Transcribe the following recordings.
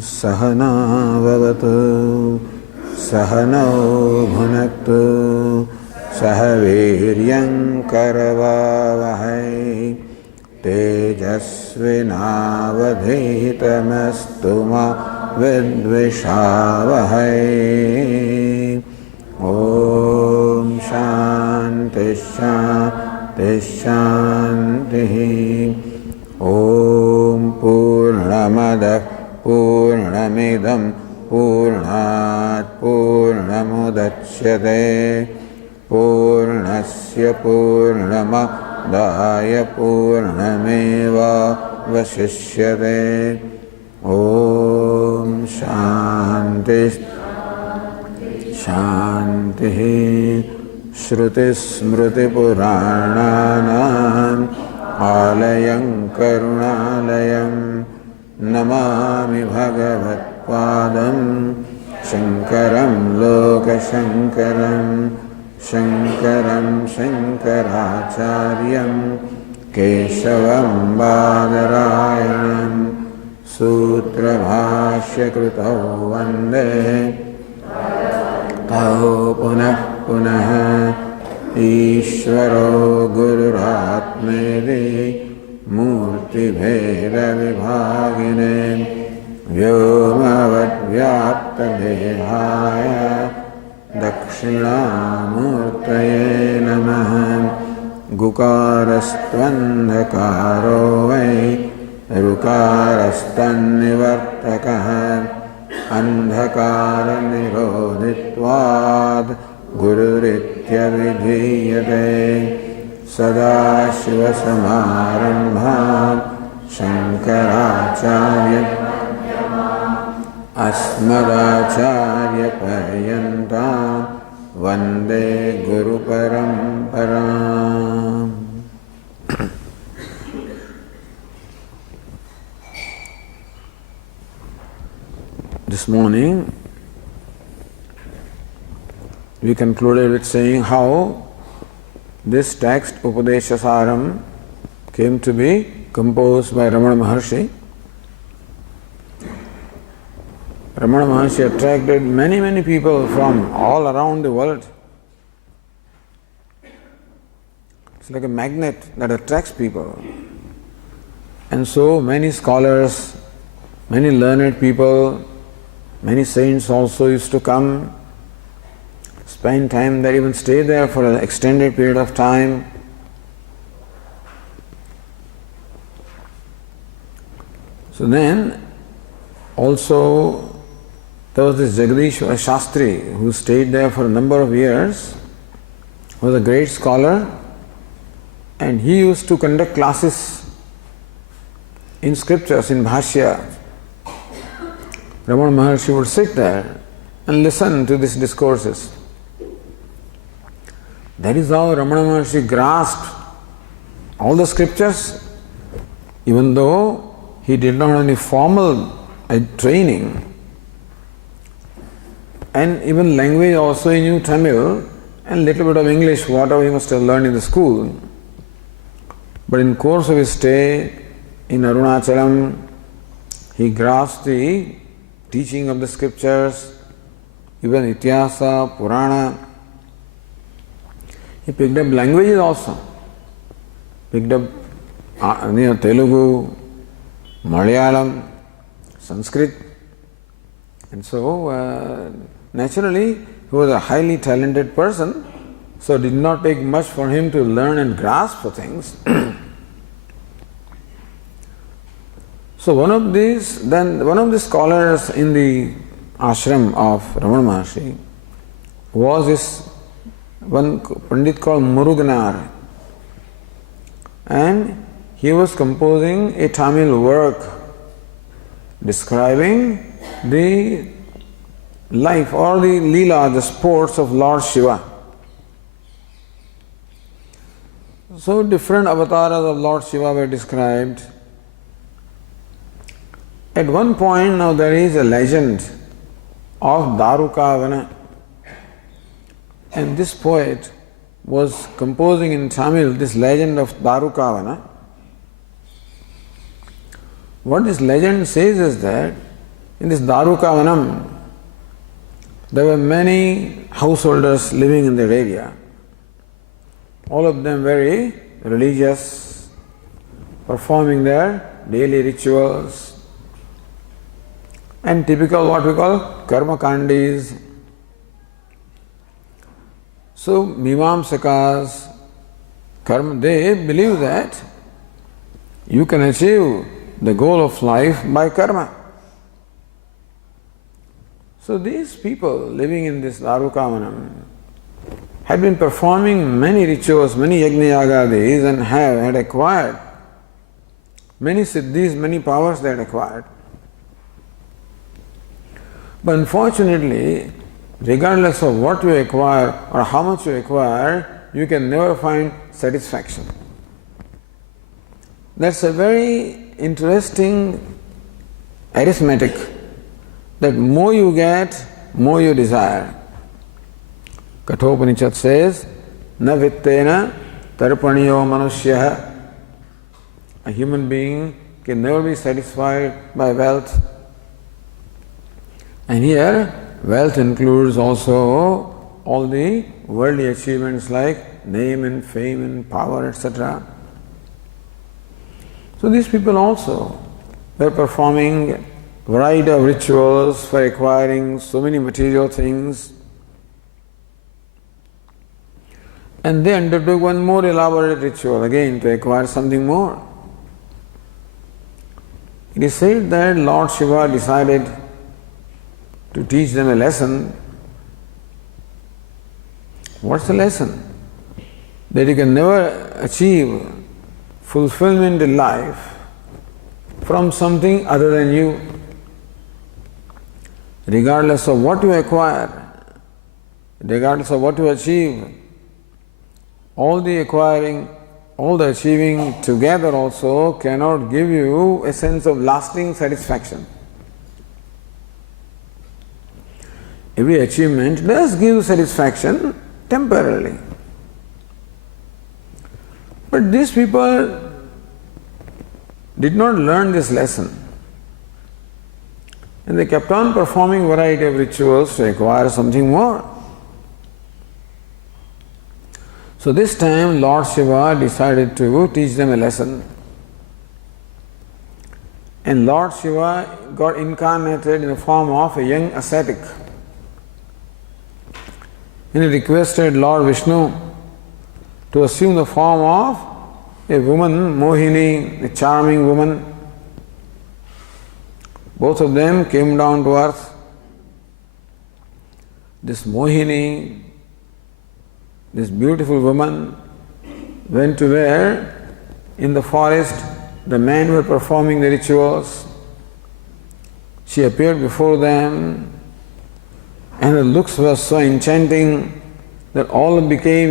Sahana Vavatu Sahano Bhunaktu Sahaviryam Karavavahai Tejasvinavadhitamastu ma vidvishavahai. Om Shanti Shanti Shanti. Om Purnamadah Purnamidam Purnat Purnamudachyate Purnasya Purnamadaya Purnameva Vasishyate. Om Shanti Shanti. Shruti Smriti Purananam Alayam Karunalayam Namami Bhagavat Padam Shankaram Lokashankaram Shankaram Shankaracharyam Keshavam Badarayanam Sutra Bhashya Krutau Vande Tau Punah Punah Ishvaro Gururatmedi Murti Bheda Vibhagine Vyomavad Vyapta Dehaya Dakshinamurtaye Namaha. Gukarastvandhakaro Vai Rukarastanivartakaha Andhakara Nirodhitvad Gururitya Vidhiyate. Sada Shiva Samarambha Shankaracharya Asmadacharya Paryanta Vande Guru Parampara. This morning we concluded with saying how this text, Upadeśa Sāram, came to be composed by Ramana Maharsi. Ramana Maharsi attracted many people from all around the world. It's like a magnet that attracts people. And so many scholars, many learned people, many saints also used to come, spend time there, even stay there for an extended period of time. So then also there was this Jagadishwara Shastri who stayed there for a number of years, was a great scholar, and he used to conduct classes in scriptures, in Bhashya. Ramana Maharshi would sit there and listen to these discourses. That is how Ramana Maharshi grasped all the scriptures, even though he did not have any formal training. And even language also he knew Tamil and little bit of English, whatever he must have learned in the school. But in course of his stay in Arunachalam, he grasped the teaching of the scriptures, even Ityasa, Purana. He picked up languages also. Picked up Telugu, Malayalam, Sanskrit. And so naturally he was a highly talented person, so it did not take much for him to learn and grasp for things. So one of the scholars in the ashram of Ramana Maharshi was this one Pandit called Muruganar, and he was composing a Tamil work describing the life or the Leela, the sports of Lord Shiva. So different avatars of Lord Shiva were described. At one point now there is a legend of Darukavana, and this poet was composing in Tamil this legend of Darukavana. What this legend says is that In this Darukavanam, there were many householders living in that area. All of them very religious, performing their daily rituals, and typical what we call karma kandis. So Mimamsakas, karma, they believe that you can achieve the goal of life by karma. So these people living in this Darukavanam had been performing many rituals, many yajna-yagadis, and had acquired many siddhis, many powers they had acquired. But unfortunately, regardless of what you acquire or how much you acquire, you can never find satisfaction. That's a very interesting arithmetic, that more you get, more you desire. Kathopanishad says, Na vittena tarpaniyo manushyaha. A human being can never be satisfied by wealth. And here, wealth includes also all the worldly achievements like name and fame and power, etc. So these people also were performing variety of rituals for acquiring so many material things. And they undertook one more elaborate ritual again to acquire something more. It is said that Lord Shiva decided to teach them a lesson. What's the lesson? That you can never achieve fulfillment in life from something other than you. Regardless of what you acquire, regardless of what you achieve, all the acquiring, all the achieving together also cannot give you a sense of lasting satisfaction. Every achievement does give satisfaction temporarily. But these people did not learn this lesson. And they kept on performing variety of rituals to acquire something more. So this time Lord Shiva decided to teach them a lesson. And Lord Shiva got incarnated in the form of a young ascetic. And he requested Lord Vishnu to assume the form of a woman, Mohini, a charming woman. Both of them came down to earth. This Mohini, this beautiful woman, went to where in the forest the men were performing the rituals. She appeared before them, and her looks were so enchanting that all became,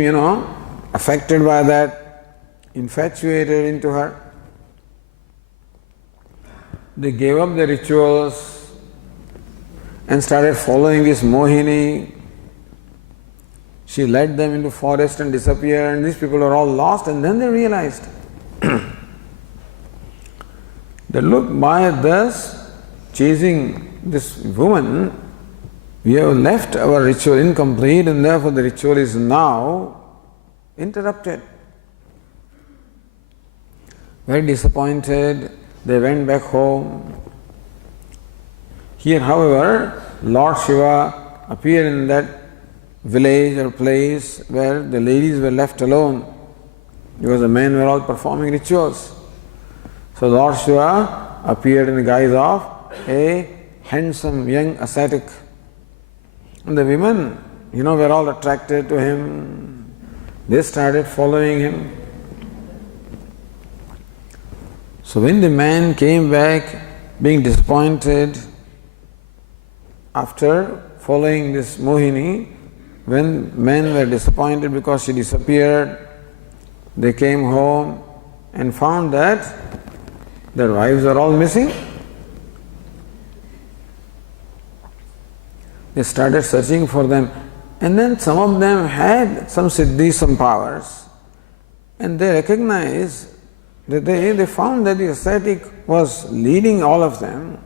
affected by that, infatuated into her. They gave up the rituals and started following this Mohini. She led them into forest and disappeared, and these people are all lost. And then they realized that look, by thus chasing this woman, we have left our ritual incomplete, and therefore the ritual is now interrupted. Very disappointed, they went back home. Here, however, Lord Shiva appeared in that village or place where the ladies were left alone because the men were all performing rituals. So Lord Shiva appeared in the guise of a handsome young ascetic. And the women, were all attracted to him. They started following him. So when the man came back, being disappointed after following this Mohini, when men were disappointed because she disappeared, they came home and found that their wives are all missing. They started searching for them, and then some of them had some siddhis, some powers, and they recognized that they found that the ascetic was leading all of them.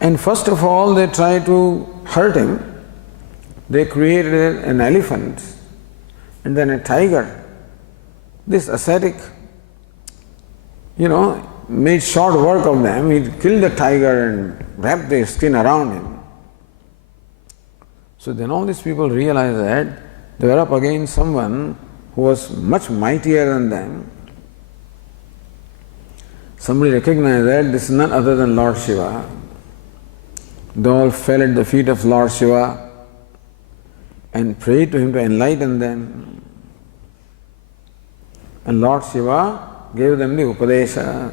And first of all, they tried to hurt him. They created an elephant and then a tiger. This ascetic, made short work of them. He killed the tiger and wrapped their skin around him. So then all these people realized that they were up against someone who was much mightier than them. Somebody recognized that this is none other than Lord Shiva. They all fell at the feet of Lord Shiva and prayed to him to enlighten them. And Lord Shiva gave them the Upadeśa.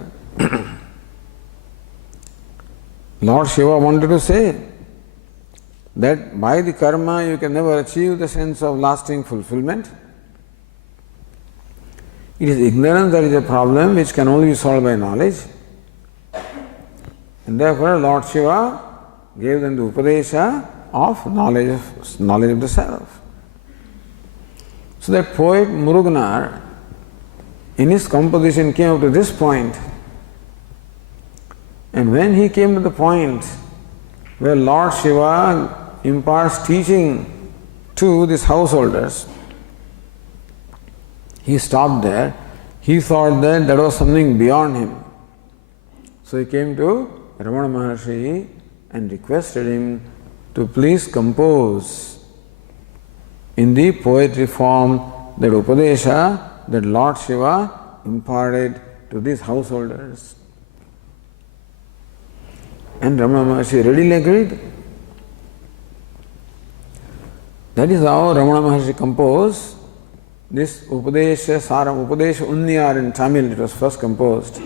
Lord Shiva wanted to say that by the karma you can never achieve the sense of lasting fulfillment. It is ignorance that is a problem which can only be solved by knowledge. And therefore Lord Shiva gave them the Upadeśa of knowledge of the self. So that poet Muruganar in his composition came up to this point, and when he came to the point where Lord Shiva imparts teaching to these householders, he stopped there. He thought that was something beyond him. So he came to Ramana Maharsi and requested him to please compose in the poetry form that Upadeśa that Lord Shiva imparted to these householders. And Ramana Maharsi readily agreed. That is how Ramana Maharsi composed this Upadeśa Sāram, Upadeśa Unniyar in Tamil. It was first composed.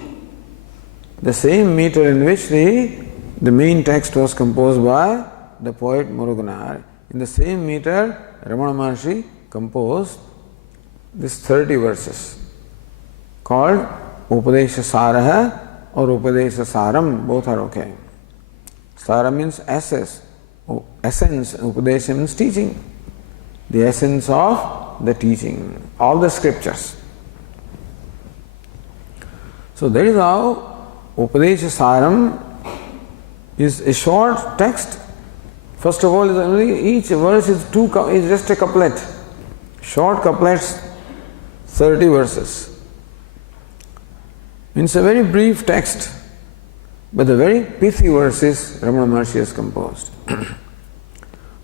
The same meter in which the main text was composed by the poet Muruganar. In the same meter, Ramana Maharsi composed these 30 verses called Upadeśa Sāraha or Upadeśa Sāram. Both are okay. Sāram means essence, Upadeśa means teaching. The essence of the teaching, all the scriptures. So that is how Upadeśa Sāram is a short text. First of all, each verse is just a couplet. Short couplets, 30 verses. Means a very brief text, but the very pithy verses Ramana Maharsi has composed.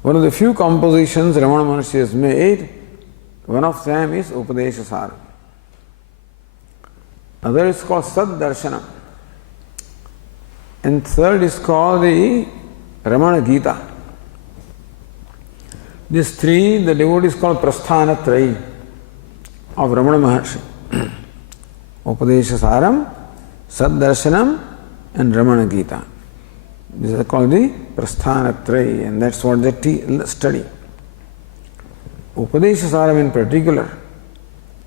One of the few compositions Ramana Maharsi has made, one of them is Upadeśa Sāram. Other is called Sad Darshanam. And third is called the Ramana Gita. These three, the devotees called Prasthana Trayi of Ramana Maharsi. Upadeśa Sāram, Sad Darshanam and Ramana Gita. These are called the Prasthana Trayi, and that's what they study. Upadeśa Sāram in particular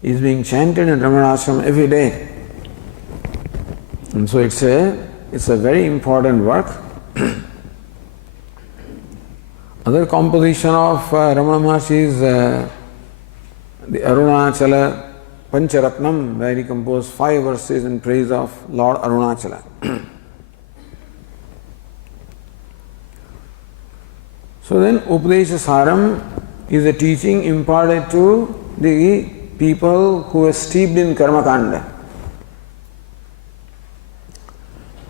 is being chanted in Ramana Ashram every day. And so it's a very important work. Other composition of Ramana Maharsi is the Arunachala Pancharatnam, where he composed 5 verses in praise of Lord Arunachala. So then Upadeśa Sāram is a teaching imparted to the people who are steeped in karma kanda.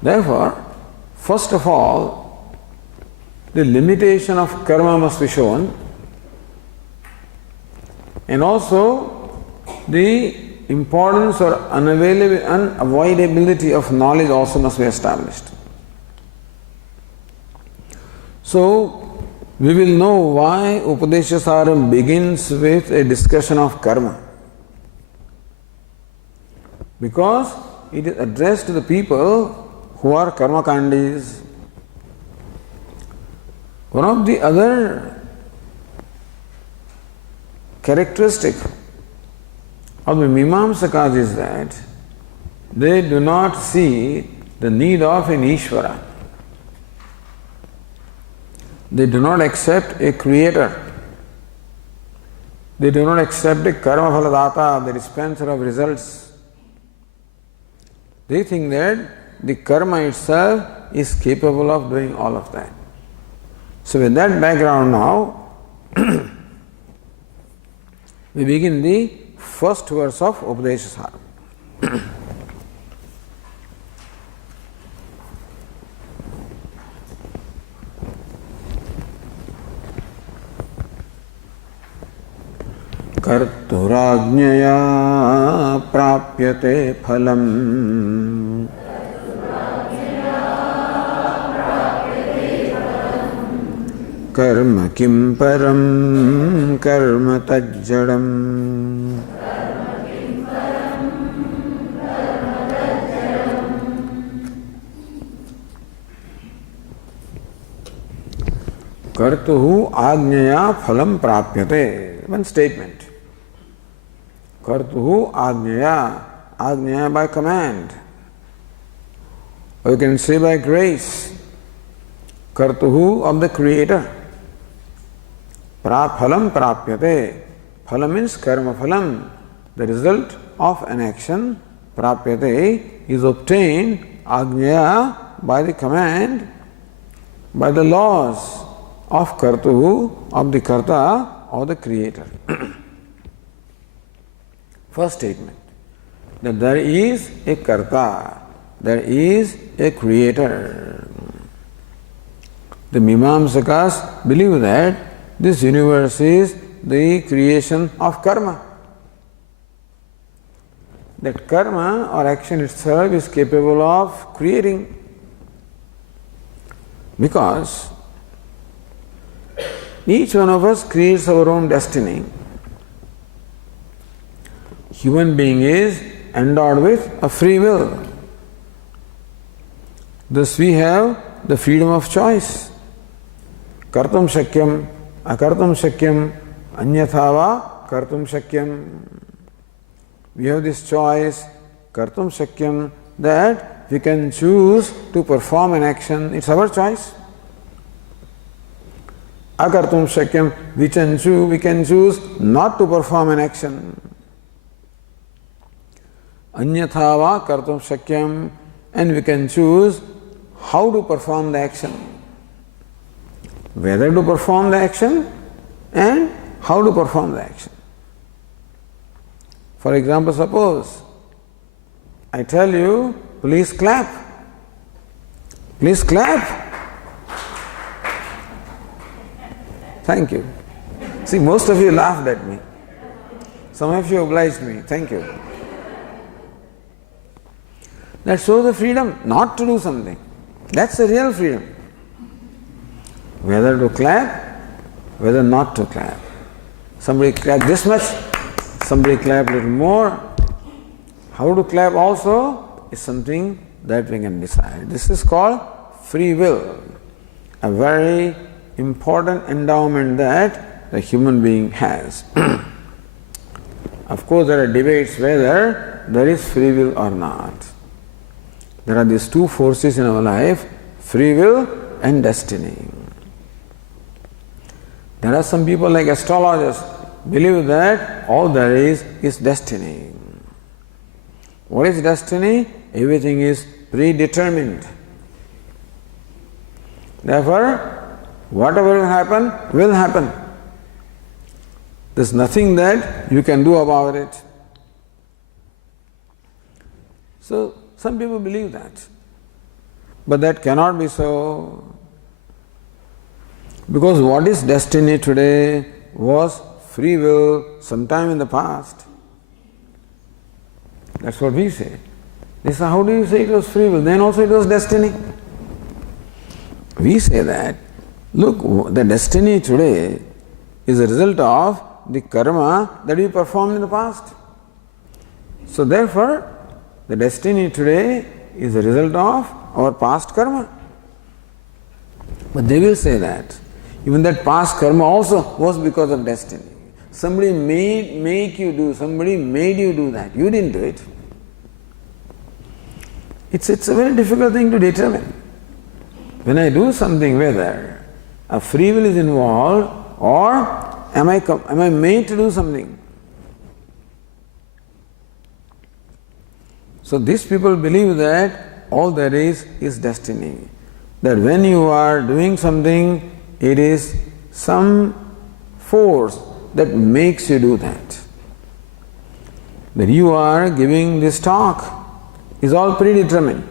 Therefore, first of all, the limitation of karma must be shown, and also the importance or unavoidability of knowledge also must be established. So, we will know why Upadeśa Sāram begins with a discussion of karma. Because it is addressed to the people who are karma kandis. One of the other characteristic of the Mimamsakas is that they do not see the need of an Ishvara. They do not accept a creator. They do not accept a karma phaladata, the dispenser of results. They think that the karma itself is capable of doing all of that. So with that background now, we begin the first verse of Upadeśa Sāram. कर्तुराज्ञया प्राप्यते फलम् कर्म किं परं कर्म तज्जडम् कर्तुः आज्ञया फलं प्राप्यते. One statement. Kartuhu ajnaya, ajnaya by command. Or you can say by grace. Kartuhu of the Creator. Phalam prapyate. Phalam means karma phalam. The result of an action, prapyate, is obtained, ajnaya, by the command, by the laws of Kartuhu, of the Karta, or the Creator. First statement, that there is a Karta, there is a Creator. The Mimamsakas believe that this universe is the creation of karma. That karma or action itself is capable of creating. Because each one of us creates our own destiny. Human being is endowed with a free will. Thus we have the freedom of choice. Kartum shakyam, akartum shakyam, anyathava kartum shakyam. We have this choice, kartum shakyam, that we can choose to perform an action. It's our choice. Akartum shakyam, we can choose not to perform an action. Anyathava kartum shakyam, and we can choose how to perform the action. Whether to perform the action and how to perform the action. For example, suppose I tell you, please clap. Please clap. Thank you. See, most of you laughed at me. Some of you obliged me. Thank you. That shows the freedom not to do something. That's the real freedom. Whether to clap, whether not to clap. Somebody clap this much, somebody clap a little more. How to clap also is something that we can decide. This is called free will, a very important endowment that the human being has. Of course, there are debates whether there is free will or not. There are these two forces in our life, free will and destiny. There are some people like astrologers believe that all there is destiny. What is destiny? Everything is predetermined. Therefore, whatever will happen, will happen. There's nothing that you can do about it. So, some people believe that. But that cannot be so. Because what is destiny today was free will sometime in the past. That's what we say. They say, how do you say it was free will? Then also it was destiny. We say that, look, the destiny today is a result of the karma that we performed in the past. So therefore, the destiny today is a result of our past karma. But they will say that even that past karma also was because of destiny. Somebody made you do that. You didn't do it. It's a very difficult thing to determine. When I do something, whether a free will is involved or am I made to do something? So these people believe that all there is destiny. that when you are doing something, it is some force that makes you do that. That you are giving this talk is all predetermined.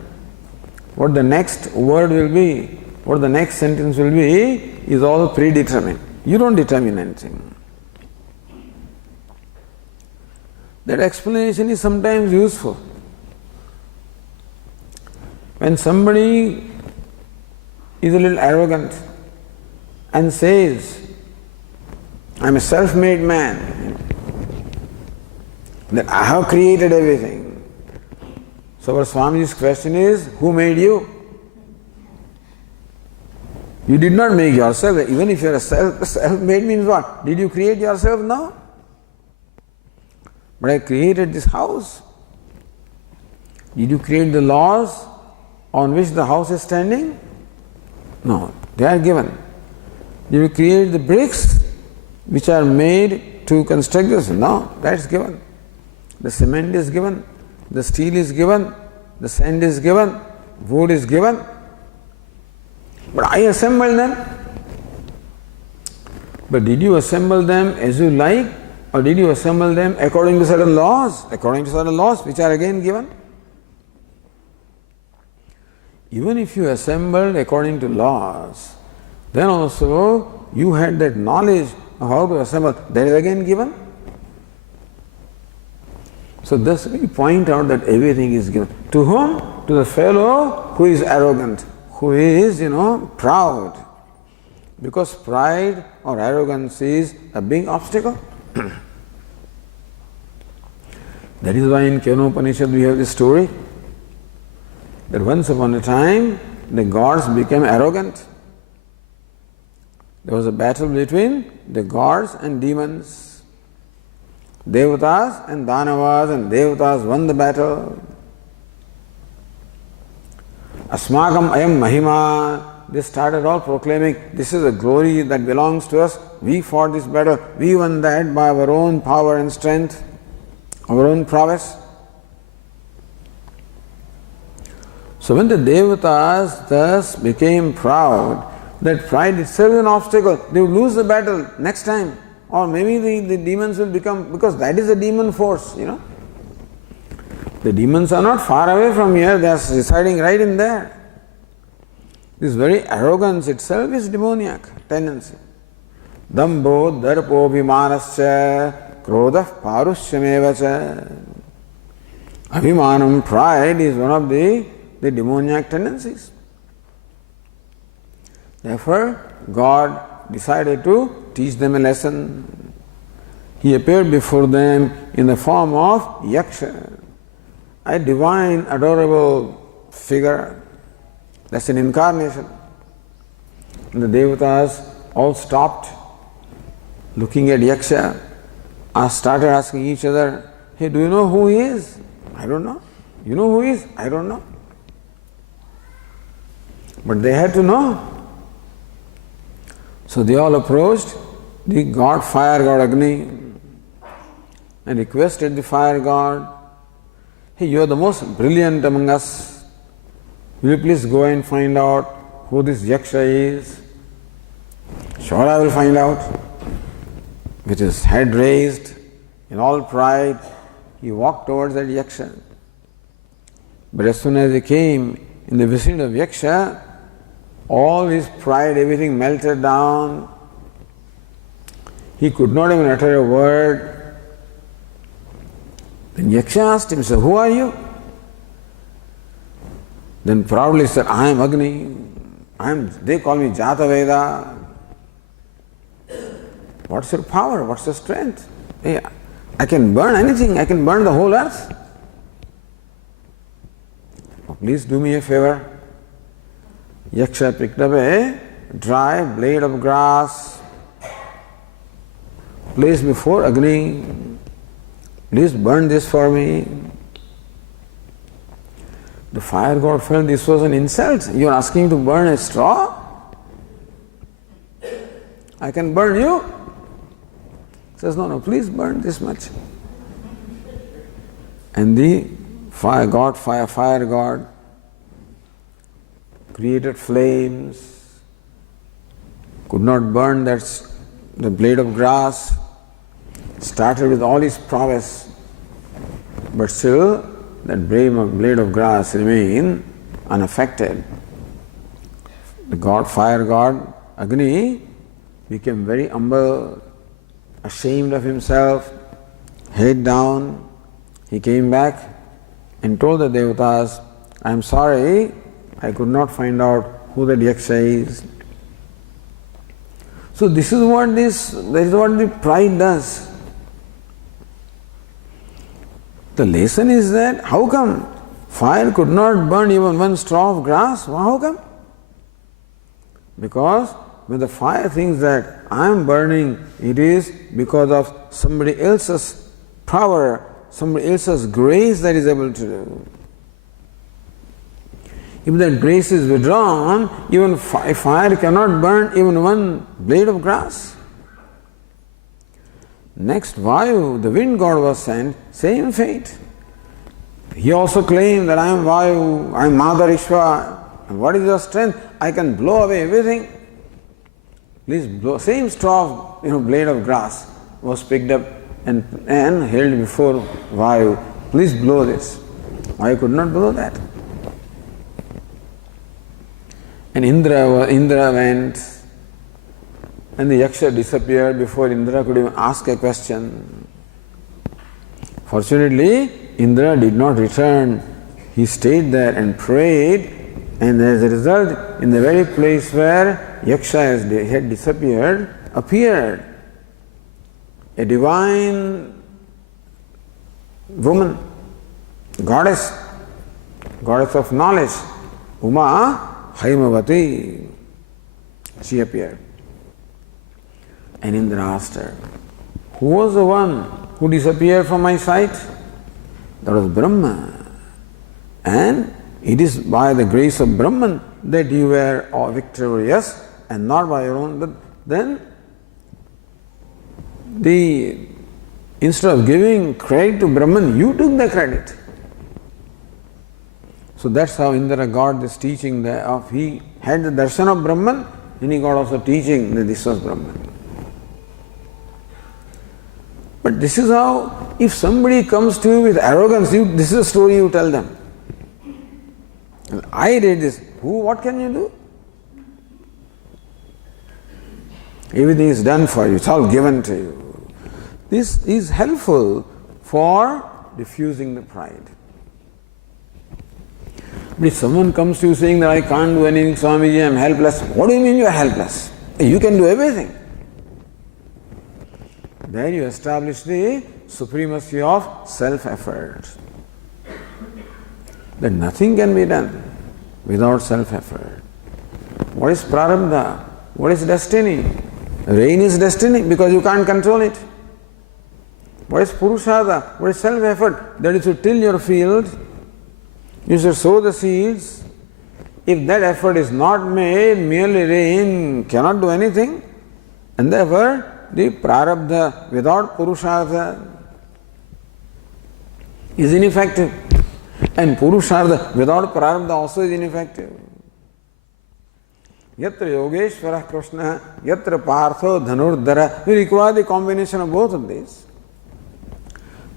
What the next word will be, what the next sentence will be, is all predetermined. You don't determine anything. That explanation is sometimes useful. When somebody is a little arrogant and says, I'm a self-made man, that I have created everything. So our Swamiji's question is, who made you? You did not make yourself. Even if you are a self-made means what? Did you create yourself? No. But I created this house. Did you create the laws on which the house is standing? No, they are given. Did you create the bricks which are made to construct this? No, that is given. The cement is given, the steel is given, the sand is given, wood is given. But I assembled them. But did you assemble them as you like, or did you assemble them according to certain laws? According to certain laws which are again given. Even if you assembled according to laws, then also you had that knowledge of how to assemble. That is again given. So thus we point out that everything is given. To whom? To the fellow who is arrogant, who is, proud. Because pride or arrogance is a big obstacle. That is why in Upadeśa we have this story that once upon a time the gods became arrogant. There was a battle between the gods and demons. Devatas and Danavas, and Devatas won the battle. Asmakam ayam mahima. They started all proclaiming, this is a glory that belongs to us. We fought this battle. We won that by our own power and strength, our own prowess. So when the Devatas thus became proud, that pride itself is an obstacle. They will lose the battle next time. Or maybe the demons will become, because that is a demon force, The demons are not far away from here, they are residing right in there. This very arrogance itself is demoniac tendency. Dambo, darpo, vimanasya, krodah, parusyamevacha. Abhimanam, pride, is one of the demoniac tendencies. Therefore, God decided to teach them a lesson. He appeared before them in the form of Yaksha, a divine, adorable figure. That's an incarnation. And the Devatas all stopped looking at Yaksha, started asking each other, hey, do you know who he is? I don't know. You know who he is? I don't know. But they had to know. So they all approached the god, fire god Agni, and requested the fire god, hey, you are the most brilliant among us. Will you please go and find out who this Yaksha is? Sure, I will find out. With his head raised, in all pride, he walked towards that Yaksha. But as soon as he came in the vicinity of Yaksha, all his pride, everything melted down. He could not even utter a word. Then Yaksha asked him, so who are you? Then proudly said, I am Agni. They call me Jataveda. What's your power? What's your strength? Hey, I can burn anything. I can burn the whole earth. Oh, please do me a favor. Yaksha picked up a dry blade of grass, placed before Agni. Please burn this for me. The fire god felt this was an insult. You are asking to burn a straw? I can burn you. Says, no, please burn this much. And the fire god created flames, could not burn the blade of grass, started with all his prowess, but still that blade of grass remained unaffected. The fire god, Agni, became very humble, ashamed of himself, head down. He came back and told the devatas, I am sorry, I could not find out who that yaksha is. So this is what the pride does. The lesson is that how come fire could not burn even one straw of grass? How come? Because when the fire thinks that I am burning, it is because of somebody else's power, somebody else's grace that is able to do. If that grace is withdrawn, even fire cannot burn even one blade of grass. Next, Vayu, the wind god, was sent, same fate. He also claimed that I am Vayu, I am Maharsi. And what is your strength? I can blow away everything. Please blow. Same straw, blade of grass was picked up and held before Vayu. Please blow this. Vayu could not blow that. And Indra went, and the yaksha disappeared before Indra could even ask a question. Fortunately, Indra did not return. He stayed there and prayed, and as a result, in the very place where yaksha had disappeared, appeared a divine woman, goddess of knowledge, Uma Haimavati. She appeared. And Indra asked her, who was the one who disappeared from my sight? That was Brahma. And it is by the grace of Brahman that you were victorious and not by your own. But then, instead of giving credit to Brahman, you took the credit. So that's how Indra got this teaching he had the darshan of Brahman, and he got also teaching that this was Brahman. But this is how, if somebody comes to you with arrogance, this is a story you tell them. I did this. What can you do? Everything is done for you. It's all given to you. This is helpful for diffusing the pride. But if someone comes to you saying that I can't do anything, Swamiji, I am helpless. What do you mean you are helpless? You can do everything. There you establish the supremacy of self-effort. That nothing can be done without self-effort. What is prarabdha? What is destiny? Rain is destiny because you can't control it. What is purushartha? What is self-effort? That you should till your field, you should sow the seeds. If that effort is not made, merely rain cannot do anything. And therefore, the prarabdha without purushartha is ineffective. And purushartha without prarabdha also is ineffective. Yatra Yogeshwarah Krishna, Yatra Partho Dhanurdhara. We require the combination of both of these.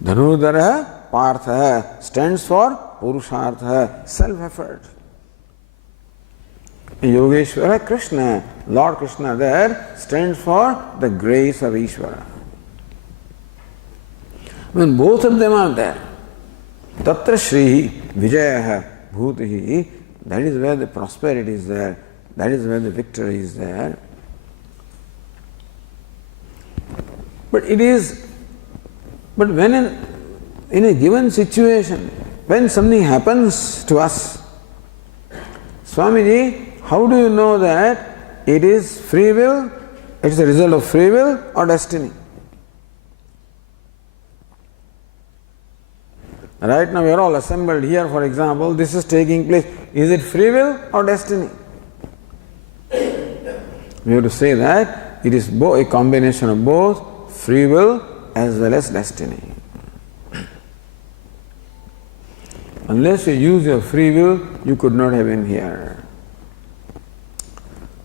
Dhanurdhara, Partha stands for purushartha, self-effort. Yogeshwara Krishna, Lord Krishna there stands for the grace of Ishvara. When both of them are there, Tatra Shrihi Vijayaha Bhutihi, that is where the prosperity is there, that is where the victory is there. But when in a given situation, when something happens to us, Swamiji, how do you know that it is free will, it is a result of free will or destiny? Right now we are all assembled here, for example, this is taking place. Is it free will or destiny? We have to say that it is a combination of both free will as well as destiny. Unless you use your free will, you could not have been here.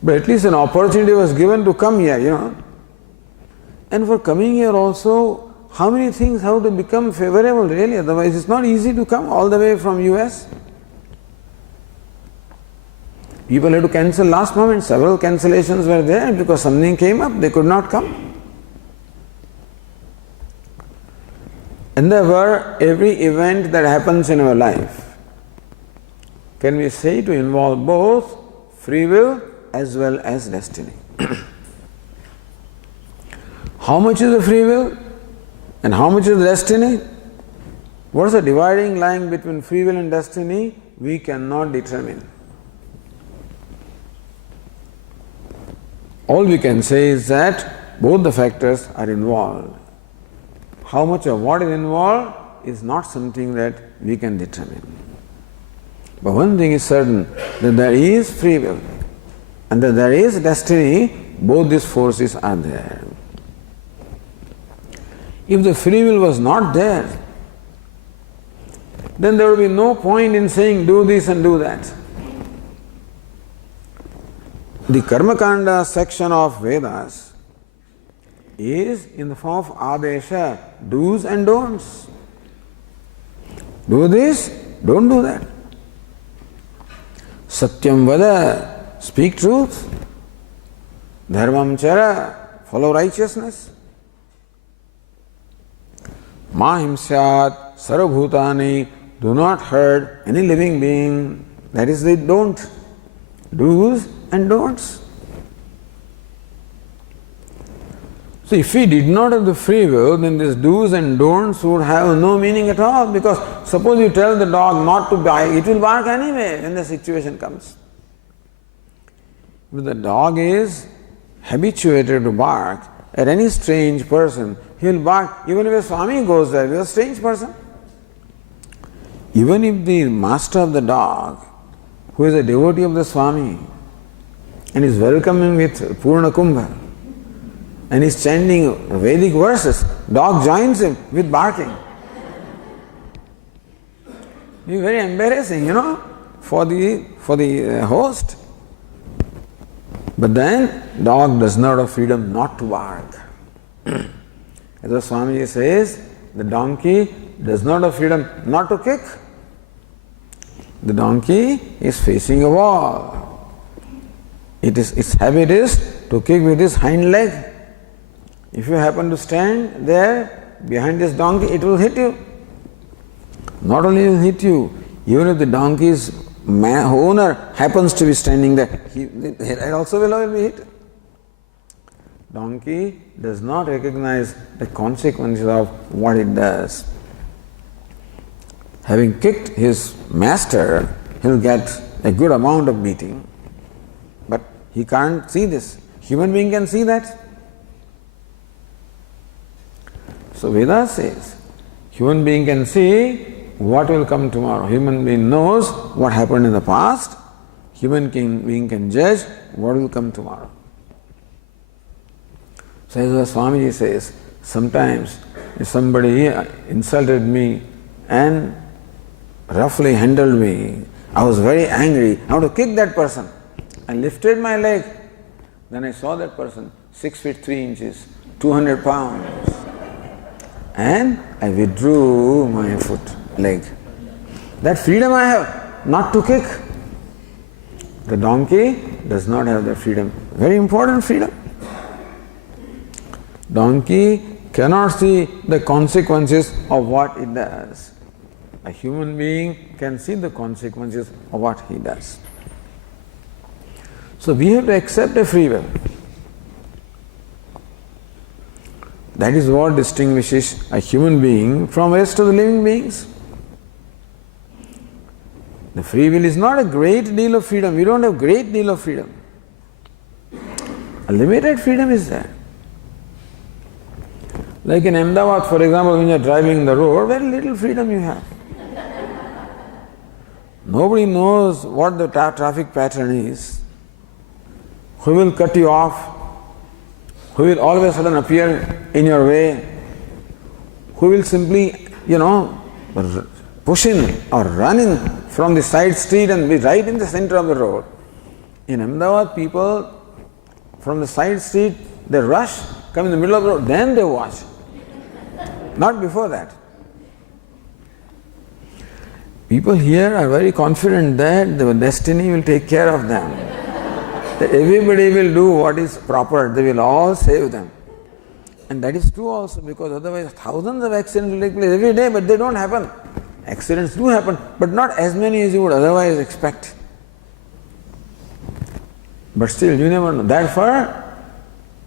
But at least an opportunity was given to come here, And for coming here also, how many things have to become favorable really? Otherwise it's not easy to come all the way from US. People had to cancel last moment. Several cancellations were there because something came up, they could not come. Endeavor every event that happens in our life can be said to involve both free will as well as destiny. How much is the free will and how much is the destiny? What is the dividing line between free will and destiny? We cannot determine. All we can say is that both the factors are involved. How much of what is involved is not something that we can determine. But one thing is certain, that there is free will and that there is destiny, both these forces are there. If the free will was not there, then there would be no point in saying do this and do that. The Karmakanda section of Vedas is in the form of Upadeśa, do's and don'ts. Do this, don't do that. Satyam vada, speak truth. Dharmam chara, follow righteousness. Ma himsyat, sarvabhutani, do not hurt any living being. That is the don't. Do's and don'ts. So if we did not have the free will, then these do's and don'ts would have no meaning at all, because suppose you tell the dog not to bark, it will bark anyway when the situation comes. If the dog is habituated to bark at any strange person, he will bark even if a Swami goes there with a strange person. Even if the master of the dog, who is a devotee of the Swami, and is welcoming with Purna Kumbha, and is chanting Vedic verses, dog joins him with barking. It is very embarrassing, for the host. But then, dog does not have freedom not to bark. As the Swamiji says, the donkey does not have freedom not to kick. The donkey is facing a wall. Its habit is to kick with his hind leg. If you happen to stand there behind this donkey, it will hit you. Not only will it hit you, even if the donkey's owner happens to be standing there, it also will be hit. Donkey does not recognize the consequences of what it does. Having kicked his master, he'll get a good amount of beating, but he can't see this. Human being can see that. So Veda says, human being can see what will come tomorrow. Human being knows what happened in the past. Human being can judge what will come tomorrow. So as Swamiji says, sometimes if somebody insulted me and roughly handled me, I was very angry. I want to kick that person. I lifted my leg. Then I saw that person 6 feet 3 inches, 200 pounds. And I withdrew my leg. That freedom I have, not to kick. The donkey does not have that freedom. Very important freedom. Donkey cannot see the consequences of what it does. A human being can see the consequences of what he does. So we have to accept a free will. That is what distinguishes a human being from the rest of the living beings. The free will is not a great deal of freedom. We don't have great deal of freedom. A limited freedom is there. Like in Ahmedabad, for example, when you are driving the road, very little freedom you have. Nobody knows what the traffic pattern is. Who will cut you off? Who will all of a sudden appear in your way? Who will simply, push in or run in from the side street and be right in the center of the road? In Ahmedabad, people from the side street, they rush, come in the middle of the road, then they watch. Not before that. People here are very confident that the destiny will take care of them. That everybody will do what is proper, they will all save them. And that is true also, because otherwise thousands of accidents will take place every day, but they don't happen. Accidents do happen, but not as many as you would otherwise expect. But still, you never know. Therefore,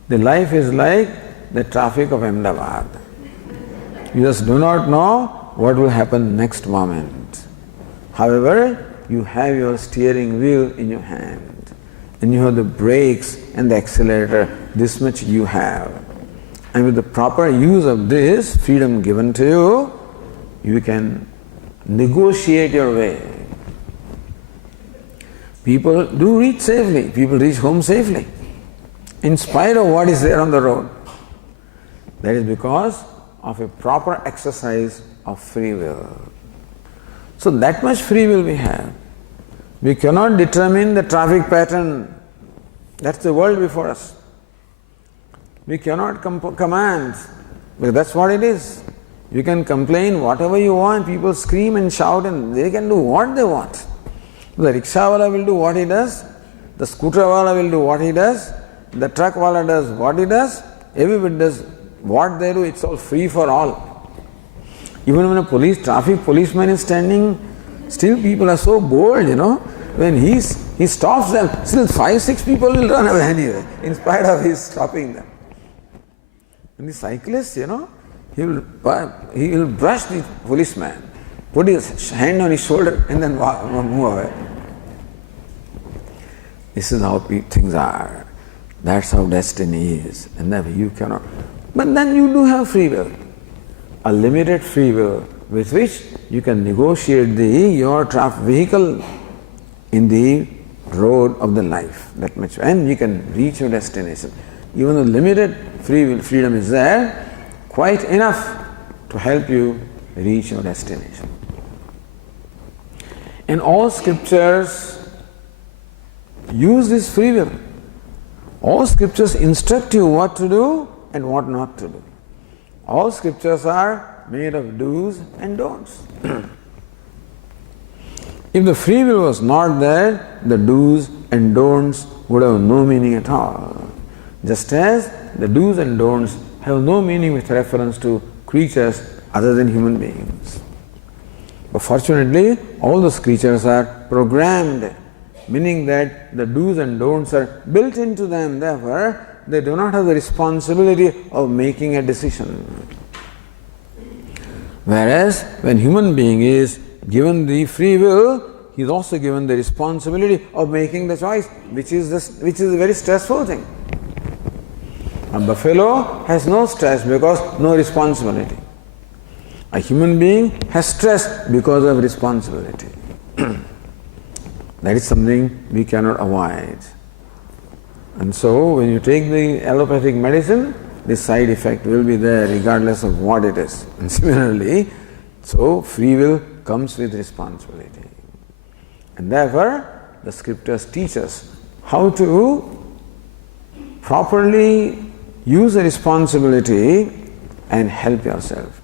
the life is like the traffic of Ahmedabad. You just do not know what will happen next moment. However, you have your steering wheel in your hand, and you have the brakes and the accelerator, this much you have. And with the proper use of this freedom given to you, you can negotiate your way. People do reach safely, people reach home safely, in spite of what is there on the road. That is because of a proper exercise of free will. So that much free will we have. We cannot determine the traffic pattern. That's the world before us. We cannot command, because that's what it is. You can complain whatever you want, people scream and shout and they can do what they want. The rickshaw wala will do what he does, the scooter wala will do what he does, the truck wala does what he does, everybody does what they do, it's all free for all. Even when a traffic policeman is standing, still people are so bold, when he stops them, still 5-6 people will run away anyway, in spite of his stopping them. And the cyclist, he will brush the policeman, put his hand on his shoulder and then move away. This is how things are. That's how destiny is. And that you cannot. But then you do have free will. A limited free will with which you can negotiate your vehicle in the road of the life. That much. And you can reach your destination. Even though limited freedom is there, quite enough to help you reach your destination. And all scriptures use this free will. All scriptures instruct you what to do and what not to do. All scriptures are made of do's and don'ts. If the free will was not there, the do's and don'ts would have no meaning at all. Just as the do's and don'ts have no meaning with reference to creatures other than human beings. But fortunately, all those creatures are programmed, meaning that the do's and don'ts are built into them, therefore they do not have the responsibility of making a decision. Whereas when human being is given the free will, he is also given the responsibility of making the choice, which is a very stressful thing. A buffalo has no stress because no responsibility. A human being has stress because of responsibility. That is something we cannot avoid. And so when you take the allopathic medicine, the side effect will be there regardless of what it is. And similarly, so free will comes with responsibility. And therefore, the scriptures teach us how to properly use the responsibility and help yourself.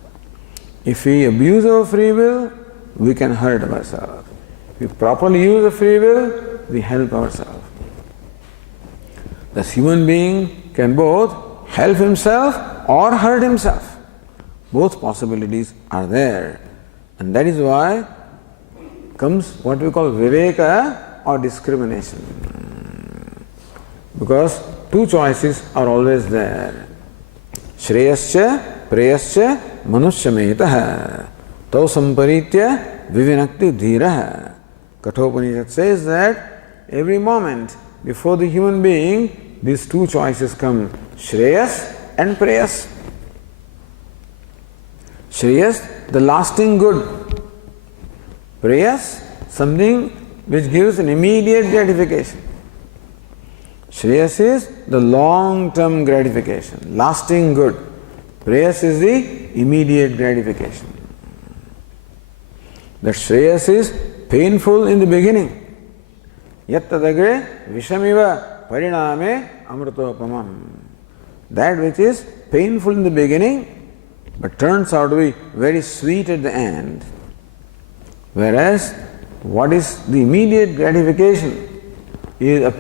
If we abuse our free will, we can hurt ourselves. If we properly use the free will, we help ourselves. The human being can both help himself or hurt himself. Both possibilities are there. And that is why comes what we call viveka or discrimination. Because two choices are always there. Shreyascha, preyascha, manushyametah, tau samparitya, vivinakti dhiraha. Kathopanishad says that every moment before the human being, these two choices come, Shreyas and Preyas. Shreyas, the lasting good. Preyas, something which gives an immediate gratification. Shreyas is the long-term gratification, lasting good. Preyas is the immediate gratification. That Shreyas is painful in the beginning, yattadagre vishamiva pariname amritopamam. That which is painful in the beginning but turns out to be very sweet at the end. Whereas what is the immediate gratification is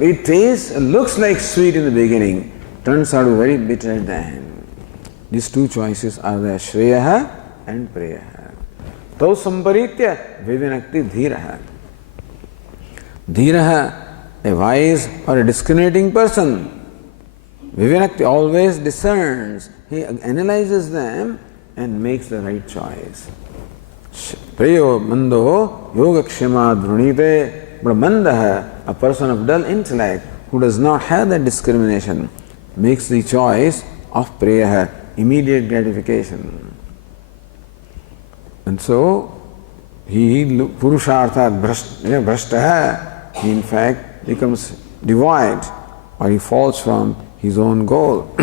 it tastes and looks like sweet in the beginning, turns out to be very bitter at the end. These two choices are the Shreyaha and Preyaha. Tau samparitya vivinakti dhiraha. Dhiraha, a wise or a discriminating person, vivinakti always discerns, he analyzes them and makes the right choice. Preyo mando yogakshema drunite, but mandaha, a person of dull intellect who does not have that discrimination, makes the choice of preyaha, immediate gratification. And so, he purusharthat brashtaha, he in fact becomes devoid or he falls from his own goal.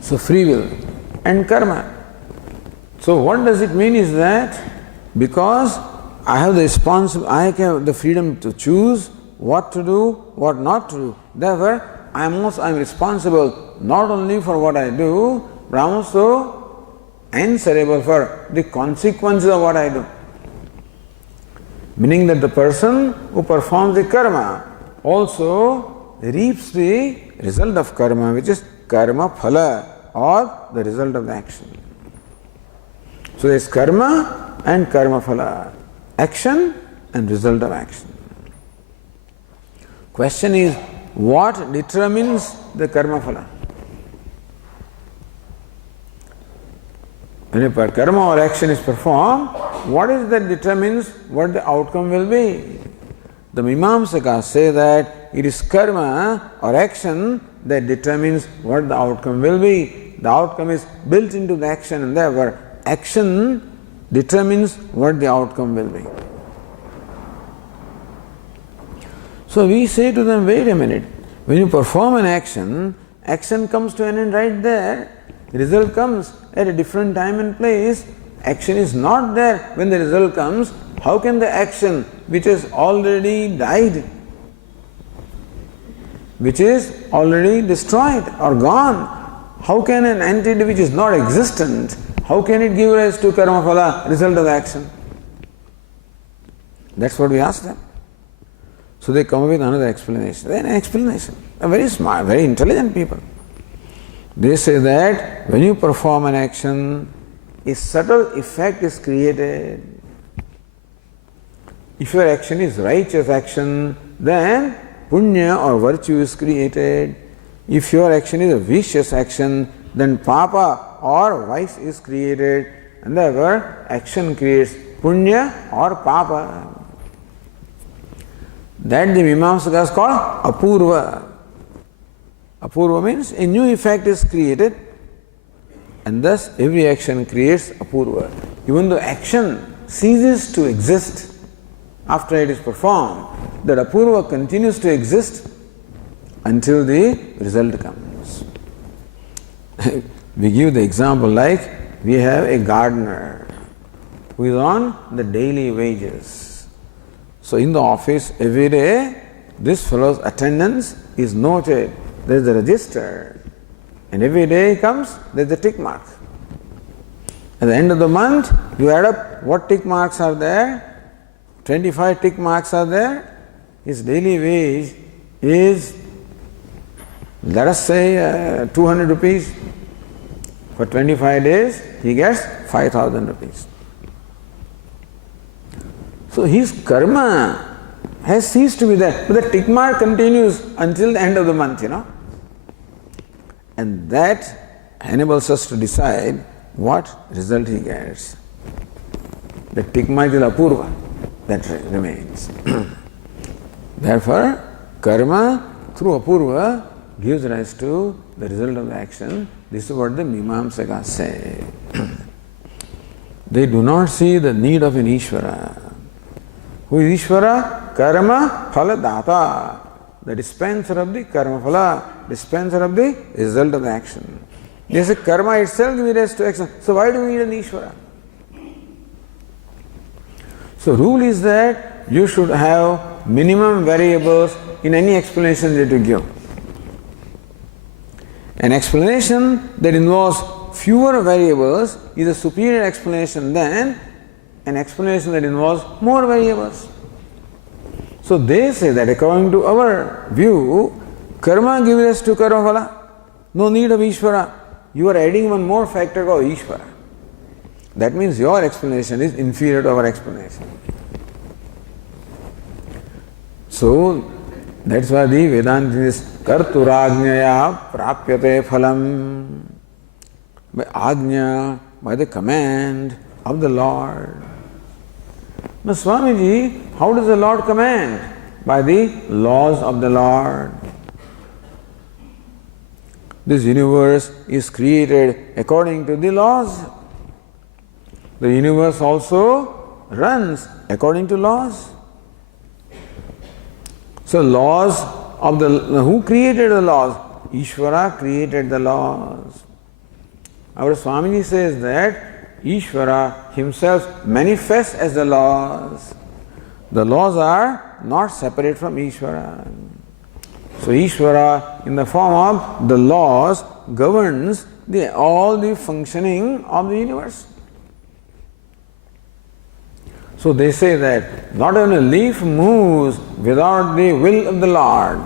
So, free will and karma. So, what does it mean is that because I have the freedom to choose what to do, what not to do. Therefore, I am responsible not only for what I do, but I am also answerable for the consequences of what I do. Meaning that the person who performs the karma also reaps the result of karma, which is karma phala, or the result of the action. So there is karma and karma phala, action and result of action. Question is, what determines the karma phala? When a karma or action is performed, what is that determines what the outcome will be? The Mimamsakas say that it is karma or action that determines what the outcome will be. The outcome is built into the action, and therefore action determines what the outcome will be. So we say to them, wait a minute, when you perform an action, action comes to an end right there. The result comes at a different time and place. Action is not there when the result comes. How can the action which has already died, which is already destroyed or gone, how can an entity which is not existent, how can it give rise to karma phala, result of the action? That's what we ask them. So they come up with another explanation. Then an explanation. They're very smart, very intelligent people. They say that when you perform an action, a subtle effect is created. If your action is righteous action, then punya or virtue is created. If your action is a vicious action, then papa or vice is created. And therefore, action creates punya or papa. That the Mimamsakas call apurva. Apurva means a new effect is created, and thus every action creates apurva. Even though action ceases to exist after it is performed, that apurva continues to exist until the result comes. We give the example like we have a gardener who is on the daily wages. So in the office every day, this fellow's attendance is noted. There is a register, and every day he comes, there is a tick mark. At the end of the month, you add up what tick marks are there. 25 tick marks are there. His daily wage is, let us say, 200 rupees. For 25 days, he gets 5,000 rupees. So his karma has ceased to be there, but the tick mark continues until the end of the month, And that enables us to decide what result he gets. The tick mark is apurva, that remains. Therefore, karma through apurva gives rise to the result of the action. This is what the Mimamsakas say. They do not see the need of an Ishvara. Who is Ishvara? Karma phala data, the dispenser of the karma phala, dispenser of the result of the action. They say karma itself gives rise to action. So why do we need an Ishvara? So rule is that you should have minimum variables in any explanation that you give. An explanation that involves fewer variables is a superior explanation than an explanation that involves more variables. So they say that according to our view, karma gives rise to karma phala. No need of Ishvara. You are adding one more factor called Ishvara. That means your explanation is inferior to our explanation. So that's why the Vedanta is karturajnaya prapyate phalam. By ajna, by the command of the Lord. Now Swamiji, how does the Lord command? By the laws of the Lord. This universe is created according to the laws. The universe also runs according to laws. So laws of who created the laws? Ishvara created the laws. Our Swamiji says that Ishvara himself manifests as the laws. The laws are not separate from Ishvara. So Ishvara in the form of the laws governs all the functioning of the universe. So they say that not even a leaf moves without the will of the Lord.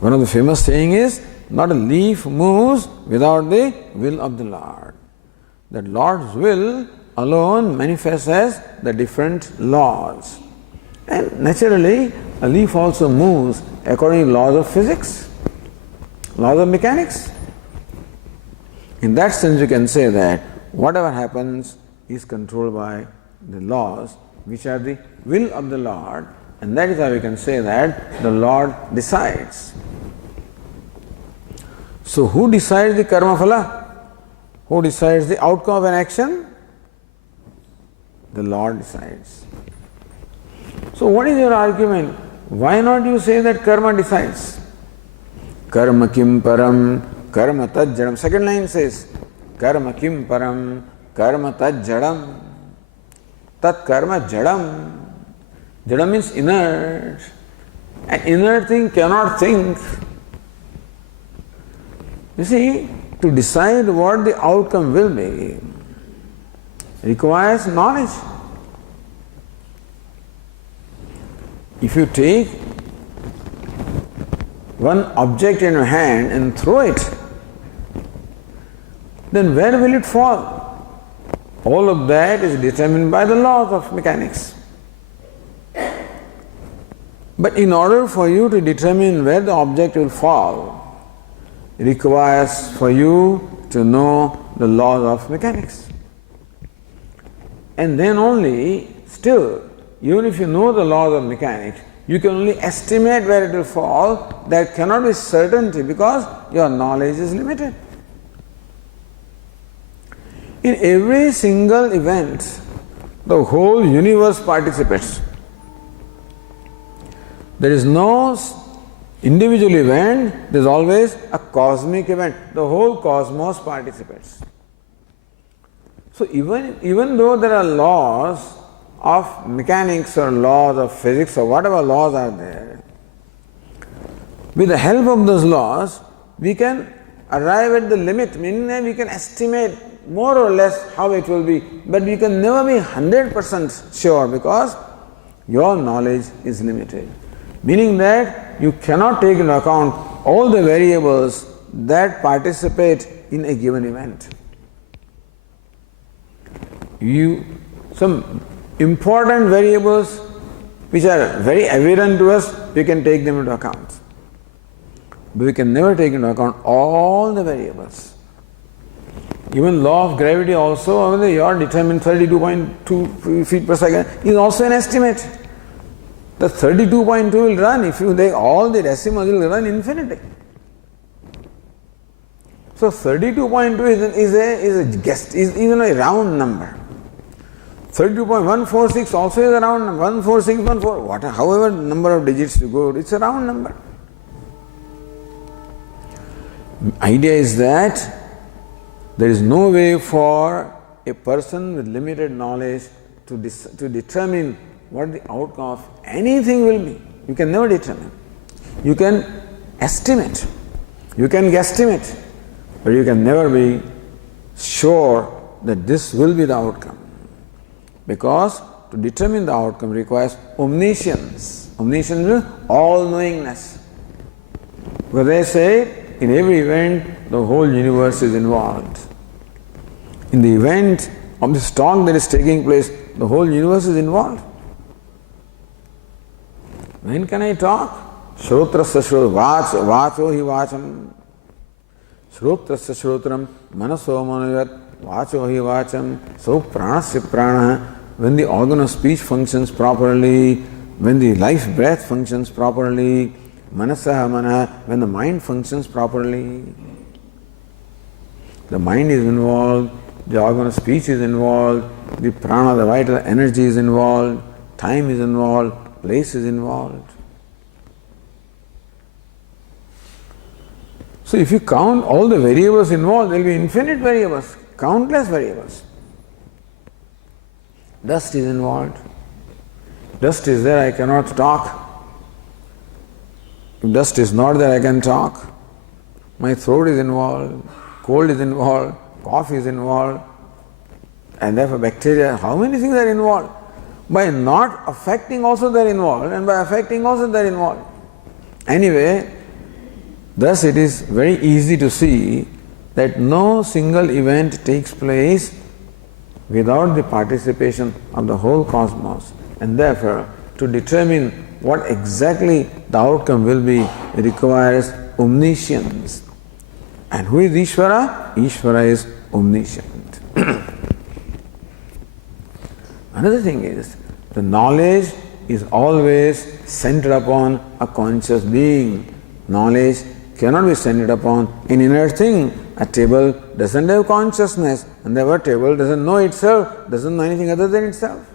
One of the famous saying is, not a leaf moves without the will of the Lord. That Lord's will alone manifests as the different laws. And naturally, a leaf also moves according to laws of physics, laws of mechanics. In that sense, you can say that whatever happens is controlled by the laws, which are the will of the Lord, and that is how we can say that the Lord decides. So who decides the karma phala? Who decides the outcome of an action? The Lord decides. So what is your argument? Why not you say that karma decides? Karma kim param, karma tad jadam. Second line says, karma kim param, karma tad jadam. Tat karma jadam. Jadam means inert. An inert thing cannot think. You see, to decide what the outcome will be requires knowledge. If you take one object in your hand and throw it, then where will it fall? All of that is determined by the laws of mechanics. But in order for you to determine where the object will fall, it requires for you to know the laws of mechanics. And then only, still, even if you know the laws of mechanics, you can only estimate where it will fall. That cannot be certainty because your knowledge is limited. In every single event, the whole universe participates. There is no individual event, there is always a cosmic event. The whole cosmos participates. So even though there are laws of mechanics or laws of physics or whatever laws are there, with the help of those laws, we can arrive at the limit, meaning that we can estimate more or less how it will be, but we can never be 100% sure because your knowledge is limited. Meaning that you cannot take into account all the variables that participate in a given event. Some important variables which are very evident to us, we can take them into account. But we can never take into account all the variables. Even law of gravity also, you are determined 32.2 feet per second, is also an estimate. The 32.2 will run, if you take all the decimals, it will run infinity. So 32.2 is a guess, is even a round number. 32.146 also is a round number. 14614, however number of digits you go, it's a round number. Idea is that there is no way for a person with limited knowledge to determine what the outcome of anything will be. You can never determine. You can estimate, you can guesstimate, but you can never be sure that this will be the outcome. Because to determine the outcome requires omniscience. Omniscience means all-knowingness. Because they say in every event the whole universe is involved. In the event of this talk that is taking place, the whole universe is involved. When can I talk? Shrotrasya shrotra, vacho hi vacham. Shrotrasya shrotram, manaso manayat, vacho hi vacham. So pranasya prana. When the organ of speech functions properly, when the life breath functions properly, manasah mana, when the mind functions properly, the mind is involved, the organ of speech is involved, the prana, the vital energy is involved, time is involved, place is involved. So if you count all the variables involved, there will be infinite variables, countless variables. Dust is involved. Dust is there, I cannot talk. If dust is not there, I can talk. My throat is involved, cold is involved, cough is involved, and therefore bacteria, how many things are involved? By not affecting also they are involved, and by affecting also they are involved. Anyway, thus it is very easy to see that no single event takes place without the participation of the whole cosmos, and therefore to determine what exactly the outcome will be requires omniscience. And who is Ishvara? Ishvara is omniscient. Another thing is, the knowledge is always centered upon a conscious being. Knowledge cannot be centered upon an inert thing. A table doesn't have consciousness, and therefore a table doesn't know itself, doesn't know anything other than itself.